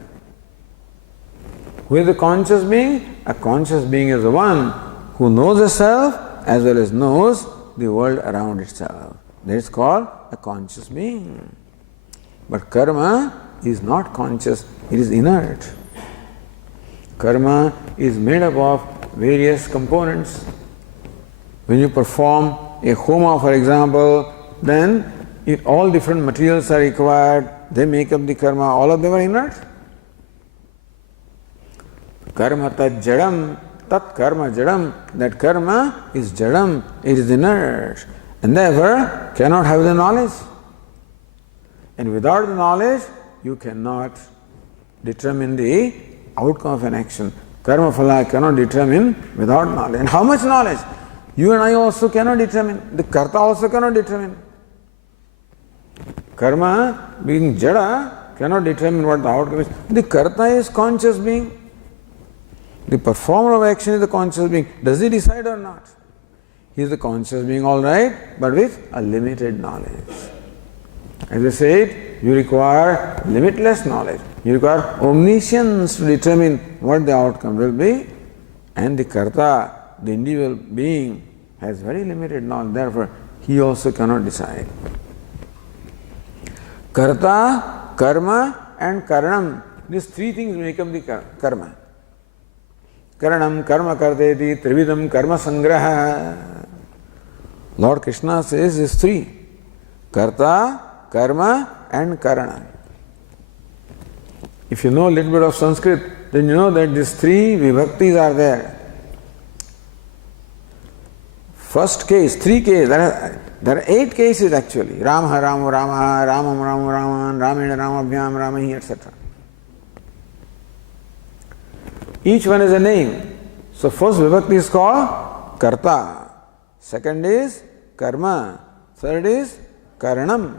Who is the conscious being? A conscious being is the one who knows itself as well as knows the world around itself. That is called a conscious being. But karma is not conscious, it is inert. Karma is made up of various components. When you perform a homa, for example, then if all different materials are required, they make up the karma, all of them are inert. Karma tat jadam, tat karma jadam, that karma is jadam, it is inert, and therefore cannot have the knowledge. And without the knowledge, you cannot determine the outcome of an action. Karma phala cannot determine without knowledge. And how much knowledge? You and I also cannot determine. The karta also cannot determine. Karma, being jada, cannot determine what the outcome is. The karta is conscious being. The performer of action is the conscious being. Does he decide or not? He is the conscious being, all right, but with a limited knowledge. As I said, you require limitless knowledge. You require omniscience to determine what the outcome will be, and the karta, the individual being, has very limited knowledge, therefore he also cannot decide. Karta, karma and karanam, these three things make up the karma. Karanam, karma karteti, trividam, karma sangraha. Lord Krishna says these three: karta, karma and karana. If you know a little bit of Sanskrit, then you know that these three vibhaktis are there. First case, three cases, there are 8 cases actually. Rama, Rama, Rama, Ramam, Rama, Raman, Ramena, Ramabhyam, Ramahi, etc. Each one is a name. So first vibhakti is called karta, second is karma, third is karanam.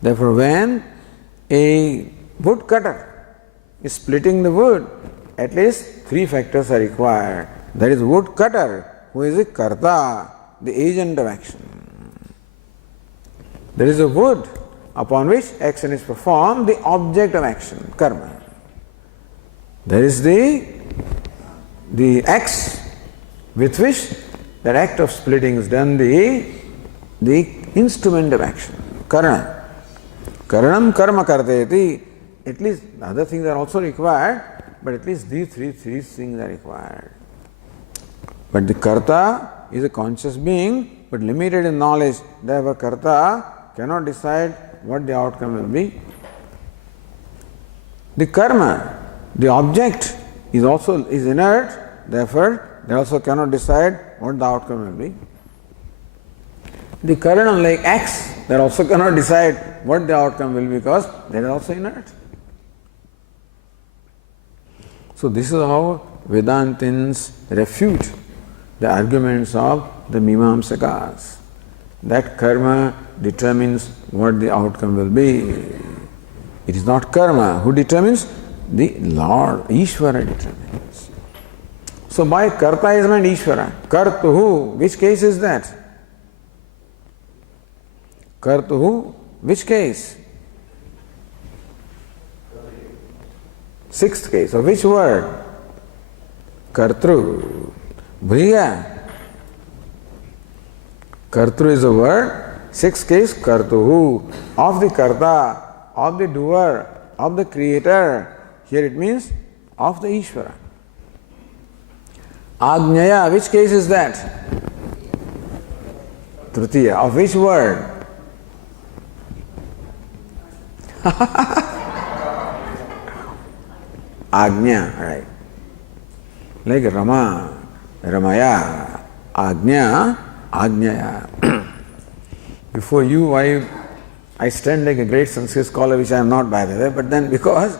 Therefore, when a wood cutter is splitting the wood, at least 3 factors are required. That is wood cutter, who is the karta, the agent of action. There is a wood upon which action is performed, the object of action, karma. There is the axe with which that act of splitting is done, the instrument of action, karana. Karanam karma karteti, at least the other things are also required, but at least these three things are required. But the karta is a conscious being, but limited in knowledge. Therefore, karta cannot decide what the outcome will be. The karma, the object, is inert. Therefore, they also cannot decide what the outcome will be. The karanam, like X, that also cannot decide what the outcome will be because they are also inert. So this is how Vedantins refute the arguments of the Mimamsakas, that karma determines what the outcome will be. It is not karma who determines, the Lord, Ishvara determines. So by karta is meant Ishvara. Kartuhu, which case is that? Kartuhu, which case? Sixth case. Of which word? Kartru. Bhriya. Kartru is a word. Sixth case, Kartuhu. Of the karta, of the doer, of the creator. Here it means of the Ishvara. Ajnaya, which case is that? Tritiya. Of which word? Ajna, right. Like Rama, Ramaya, Ajna, Ajnaya. Before you, I stand like a great Sanskrit scholar, which I am not, by the way, but then because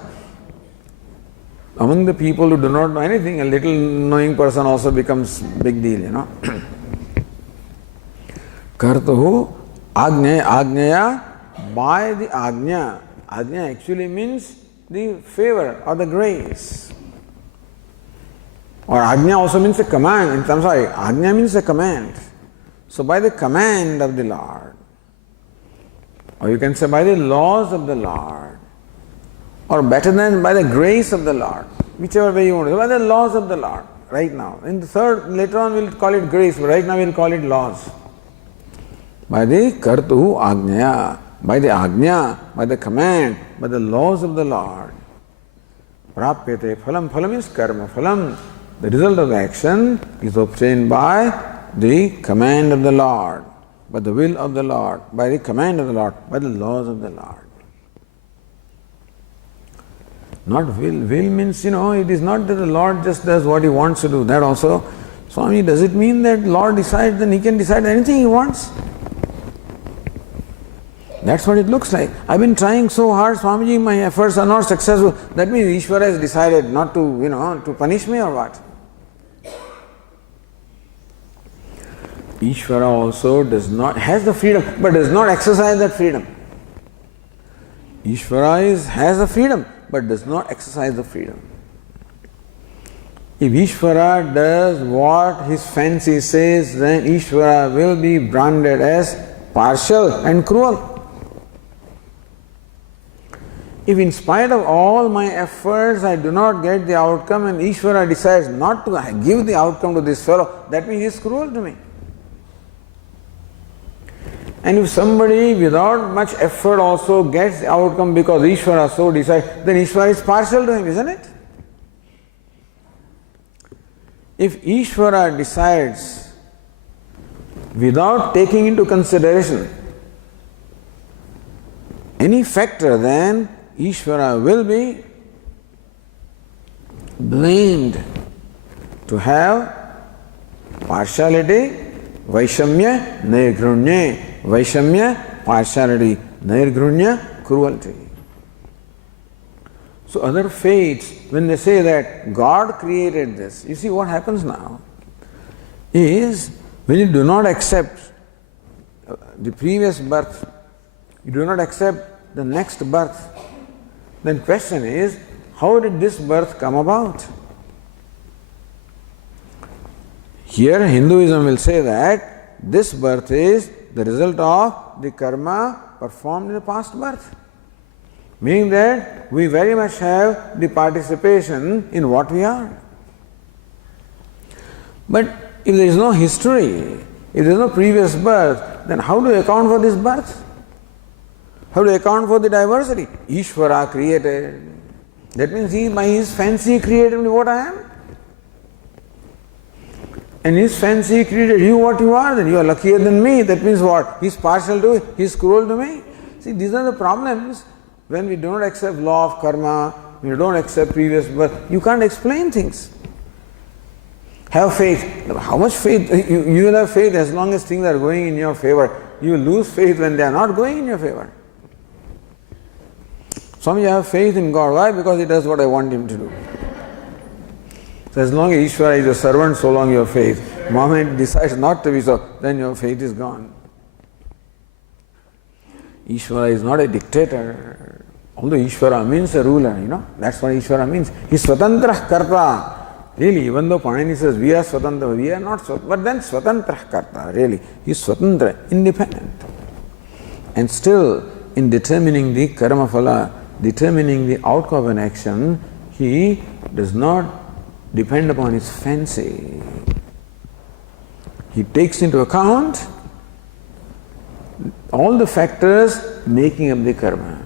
among the people who do not know anything, a little knowing person also becomes big deal, you know. Kartuhu, Ajnaya, by the Ajna. Ajna actually means the favor or the grace. Or Ajna also means a command. I'm sorry, Ajna means a command. So by the command of the Lord, or you can say by the laws of the Lord, or better than by the grace of the Lord, whichever way you want to say, by the laws of the Lord, right now. In the third, later on we'll call it grace, but right now we'll call it laws. By the Kartuhu Ajnaya, by the Ajna, by the command, by the laws of the Lord. Prapyate phalam. Phalam is karma phalam. The result of the action is obtained by the command of the Lord, by the will of the Lord, by the command of the Lord, by the laws of the Lord. Not will. Will means, it is not that the Lord just does what He wants to do. That also, Swami, does it mean that Lord decides, then He can decide anything He wants? That's what it looks like. I've been trying so hard, Swamiji, my efforts are not successful. That means Ishvara has decided not to, to punish me or what? Ishvara also has the freedom, but does not exercise that freedom. Ishvara has the freedom, but does not exercise the freedom. If Ishvara does what his fancy says, then Ishvara will be branded as partial and cruel. If in spite of all my efforts I do not get the outcome and Ishvara decides not to give the outcome to this fellow, that means he is cruel to me. And if somebody without much effort also gets the outcome because Ishvara so decides, then Ishvara is partial to him, isn't it? If Ishvara decides without taking into consideration any factor, then Ishvara will be blamed to have partiality, Vaishamya, Nirgrunya. Vaishamya, partiality, Nirgrunya, cruelty. So other faiths, when they say that God created this, you see what happens now is when you do not accept the previous birth, you do not accept the next birth, then question is, how did this birth come about? Here Hinduism will say that this birth is the result of the karma performed in the past birth. Meaning that we very much have the participation in what we are. But if there is no history, if there is no previous birth, then how do you account for this birth? How to account for the diversity? Ishvara created. That means he, by his fancy, created me what I am. And his fancy created you what you are, then you are luckier than me. That means what? He is partial to, he is cruel to me. See, these are the problems when we do not accept law of karma, when you don't accept previous birth. You can't explain things. Have faith. How much faith? You will have faith as long as things are going in your favor. You will lose faith when they are not going in your favor. Some of you have faith in God. Why? Because He does what I want Him to do. So as long as Ishvara is your servant, so long your faith. The moment it decides not to be so, then your faith is gone. Ishvara is not a dictator. Although Ishvara means a ruler, that's what Ishvara means. He is Swatantra Karta. Really, even though Panini says we are Swatantra, we are not Swatantra, but then Swatantra Karta, really. He is Swatantra, independent. And still, in determining the karma phala, determining the outcome of an action, he does not depend upon his fancy. He takes into account all the factors making up the karma.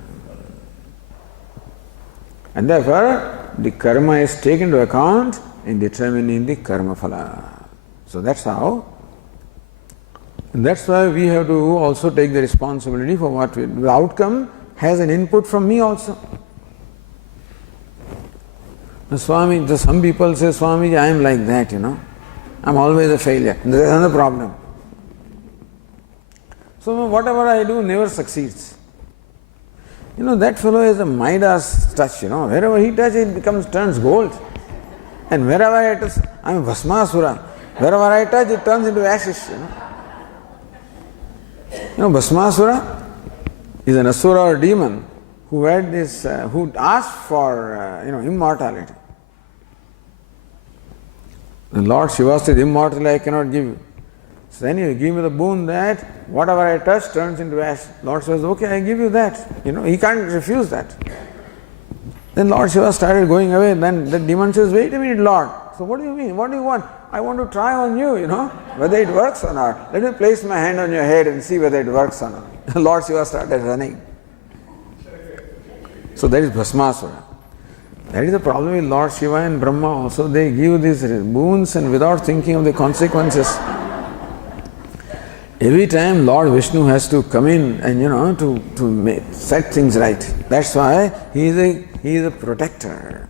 And therefore, the karma is taken into account in determining the karma phala. So that's how. And that's why we have to also take the responsibility for what the outcome has an input from me also. Swami, some people say, Swami, I am like that, I'm always a failure. There is another problem. So whatever I do never succeeds. That fellow has a Midas touch, Wherever he touches, it turns gold. And wherever I touch, I am Bhasmasura. Wherever I touch, it turns into ashes, Bhasmasura is an asura or demon who had this, who asked for, immortality. The Lord Shiva said, immortality I cannot give you. So then you give me the boon that whatever I touch turns into ash. Lord says, okay, I give you that. He can't refuse that. Then Lord Shiva started going away. Then the demon says, wait a minute, Lord. So what do you mean? What do you want? I want to try on you, whether it works or not. Let me place my hand on your head and see whether it works or not. Lord Shiva started running. So that is Bhasmasura. That is the problem with Lord Shiva and Brahma also. They give these boons and without thinking of the consequences. Every time Lord Vishnu has to come in and to set things right. That's why he is a protector.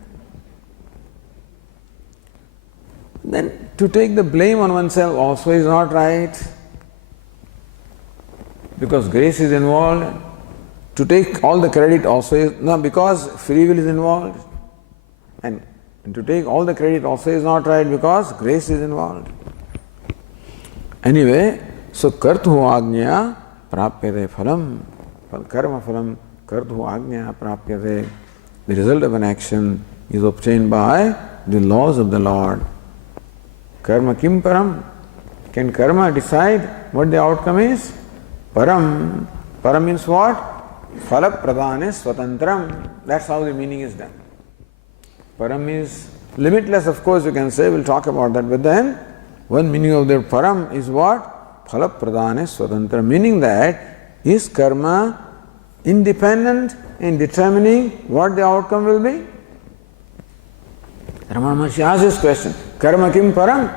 Then to take the blame on oneself also is not right. Because grace is involved. To take all the credit also is not, because free will is involved. And to take all the credit also is not right because grace is involved. Anyway, so kartu agnya prapyate phalam, karma phalam kartu agnya prapyate. The result of an action is obtained by the laws of the Lord. Karma kim param? Can karma decide what the outcome is? Param. Param means what? Phala pradane swatantram. That's how the meaning is done. Param is limitless, of course, you can say, we'll talk about that. But then, one meaning of the param is what? Phala pradane swatantram. Meaning that, is karma independent in determining what the outcome will be? Ramana Maharsi asked this question. Karma kim param?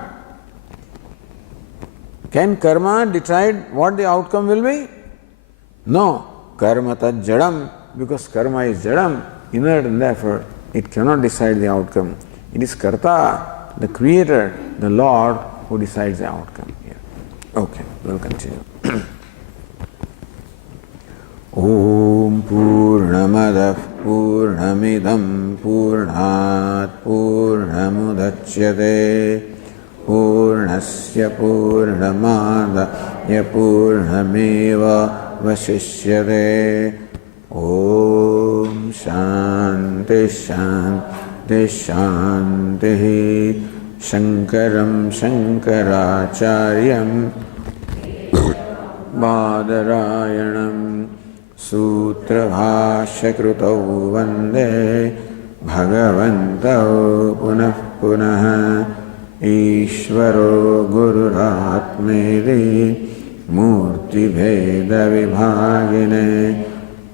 Can karma decide what the outcome will be? No. Karma tad jadam, because karma is jadam, inert, and therefore it cannot decide the outcome. It is Karta, the Creator, the Lord, who decides the outcome here. Okay, we'll continue. Om Purnamadav Purnamidam Purnat Purnamudachyate Purnasya Purnamadaya Purnameva Vasishyate. Om Shanti Shanti Shanti. Shankaram Shankaracharyam Badarayanam Sutra Bhashyakritau Vande Bhagavantau Punah Punah Ishvaro Gururatmeri Murti Bheda Vibhagine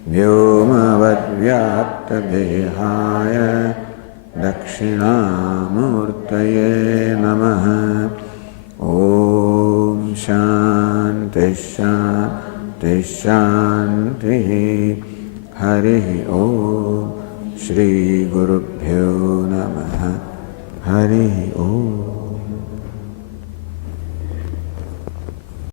व्योमवद्व्याप्तदेहाय दक्षिणामूर्तये नमः। ॐ शान्तिः शान्तिः शान्तिः। हरिः ॐ। श्रीगुरुभ्यो नमः। हरिः ॐ।